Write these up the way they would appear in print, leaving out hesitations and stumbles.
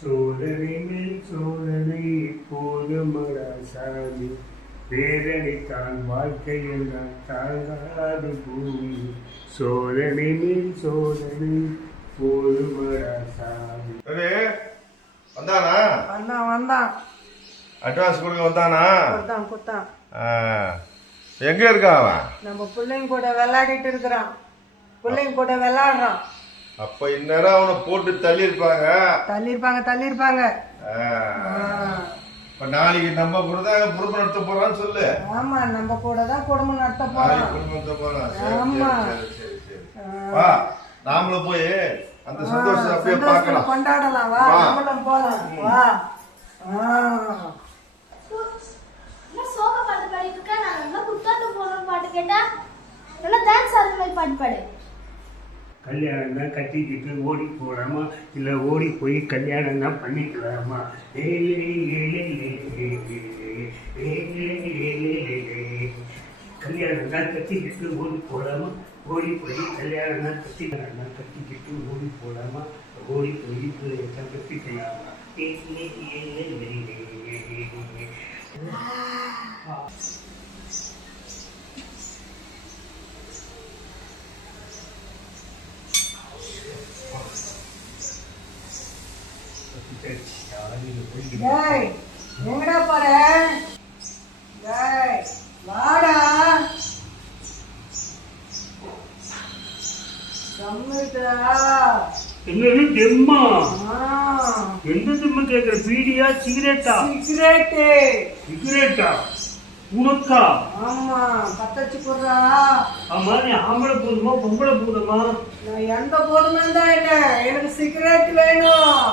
சோதனை மேல் சோதனை போதுமடா சாமி, வேதனை தான் வாழ்க்கை என்றால் தாங்காது பூமி. சோதனை மேல் சோதனை போதுமடா சாமி. வந்தானா? வந்தான். அட்வான்ஸ் கொடுக்க வந்தானா? கொடுத்தான். எங்க இருக்கான் அவன்? நம்ம பிள்ளைங்க கூட விளையாடிட்டு இருக்கிறான். பிள்ளைங்க கூட விளையாடுறான். அப்ப இந்நேரம் அவனை போட்டு தள்ளியிருப்பாங்க. இப்ப நாளைக்கு நம்ம கூட தான் குடும்பம் நடத்த போறான்னு சொல்லு. ஆமா, நம்ம கூட தான் குடும்பம் நடத்த போறோம். ஆமா, வா நாமளும் போய் அந்த சந்தோஷத்தை அப்படியே பார்க்கலாம், கொண்டாடலாம். வா நம்மளும் போலாம். வா. சோக பாட்டு பாடிட்டு இருக்கா. நான் நல்லா குத்தாட்டு போறோம் பாட்டு கேட்டா நல்லா டான்ஸ் ஆடுற மாதிரி பாட்டு பாடு. கல்யாணம் தான் கட்டிக்கிட்டு ஓடி போகலாமா, இல்லை ஓடி போய் கல்யாணம் தான் பண்ணிக்கலாமா? கல்யாணம் தான் கட்டிக்கிட்டு ஓடி போகலாமா, ஓடி போய் கல்யாணம் தான் கட்டிக்கிட்டு ஓடி போகலாமா, ஓடி போய் பிள்ளைதான் கட்டிக்கலாமா? எங்கடா போற? வாடா. என்னது தெம்மா? எந்த தெம்மா கேக்குற? பீடியா சிகரெட்டா? சிகரெட்டா உனக்கா? ஆமா, பத்தச்சு போடுறா. ஆமா, நீ ஆம்பளை போதுமா பொம்பளை போதுமா? நான் எந்த போதுமே தான் என்ன, எனக்கு சிகரெட் வேணும்.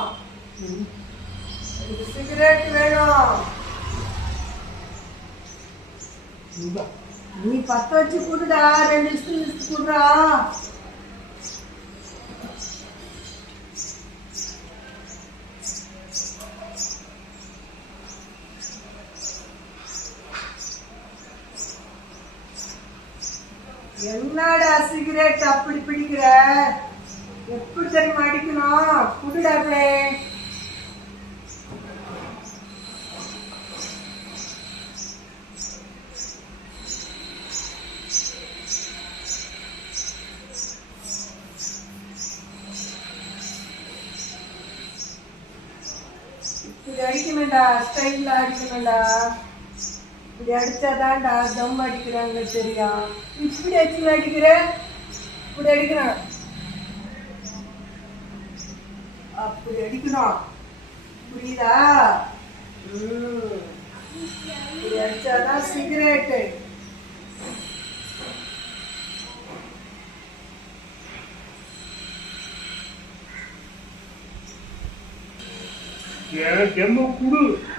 நீ பத்த வச்சு குடுடா, 2 லிஸ்ட் குடுறா. என்னடா சிகரெட் அப்படி பிடிக்கிற? எப்படி தெரியுமா அடிக்கணும்? குடுடாவே. இப்படி அடிக்கணும்டா, ஸ்டைல்ல அடிக்கணும்டா. இப்படி அடிச்சாதான்டா தம் அடிக்கிறாங்க சரியா? இப்படி அடிக்கிற, இப்படி அடிக்கிறான், அப்படி அடிக்கணும். புரியுதா? இப்படி அடிச்சாதான் சிகரெட்டு.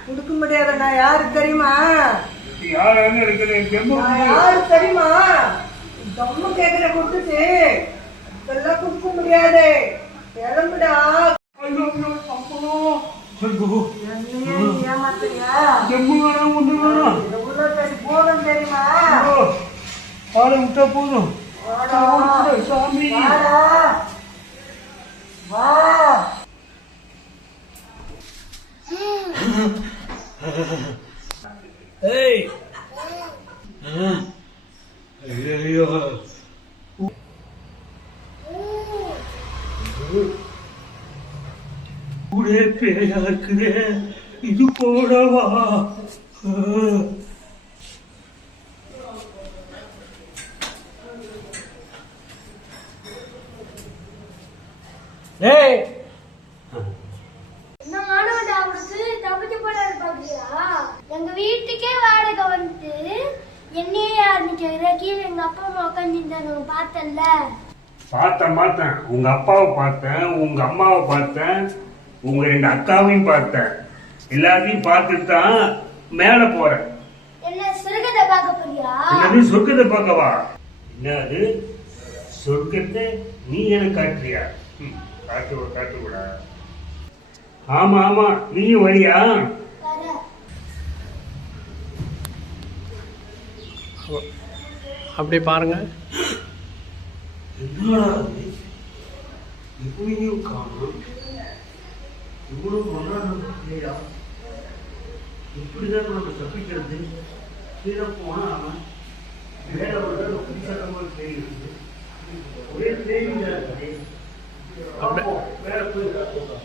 கொடுக்க முடியாத. நான் யாரு தெரியுமா? யாரு தெரியுமா? தம்மு கேக்குற கொடுத்துட்டு இதெல்லாம் கொடுக்க முடியாது. கிளம்புடா. ஏமாத்தியா? போதும் தெரியுமா? விட்டா போதும். சாமி வா. ஐயோ, கூட பேயா இருக்குது. இது போடவா? எங்க வீட்டுக்கே வாடகை வந்துட்டு என்னையே யாருன்னு கேக்குற? கீழே எங்க அப்பா அம்மா உட்காந்துருந்தாங்க, பார்த்தல. பார்த்தேன். உங்க அப்பாவை பார்த்தேன், உங்க அம்மாவை பார்த்தேன், உங்க 2 அக்காவையும் பார்த்தேன். எல்லாத்தையும் பார்த்துட்டு தான் மேல போறேன். என்ன சொர்க்கத்தை பார்க்க போறியா? என்னது சொர்க்கத்தை பார்க்கவா? என்னது சொர்க்கத்தை நீ எனக்கு காட்டுறியா? காட்டுக்கூட. ஆமா, நீயும் வரியா? அப்படி பாருங்க. என்னடா எப்படியும் காணும்? இவ்வளவு மரணம் இல்லையா? எப்படிதான் நம்ம தப்பிக்கிறது? கீழே போனா அவன் மேல ஒரு புதுசாக தெரியுது. ஒரே தேவையா இருக்கு.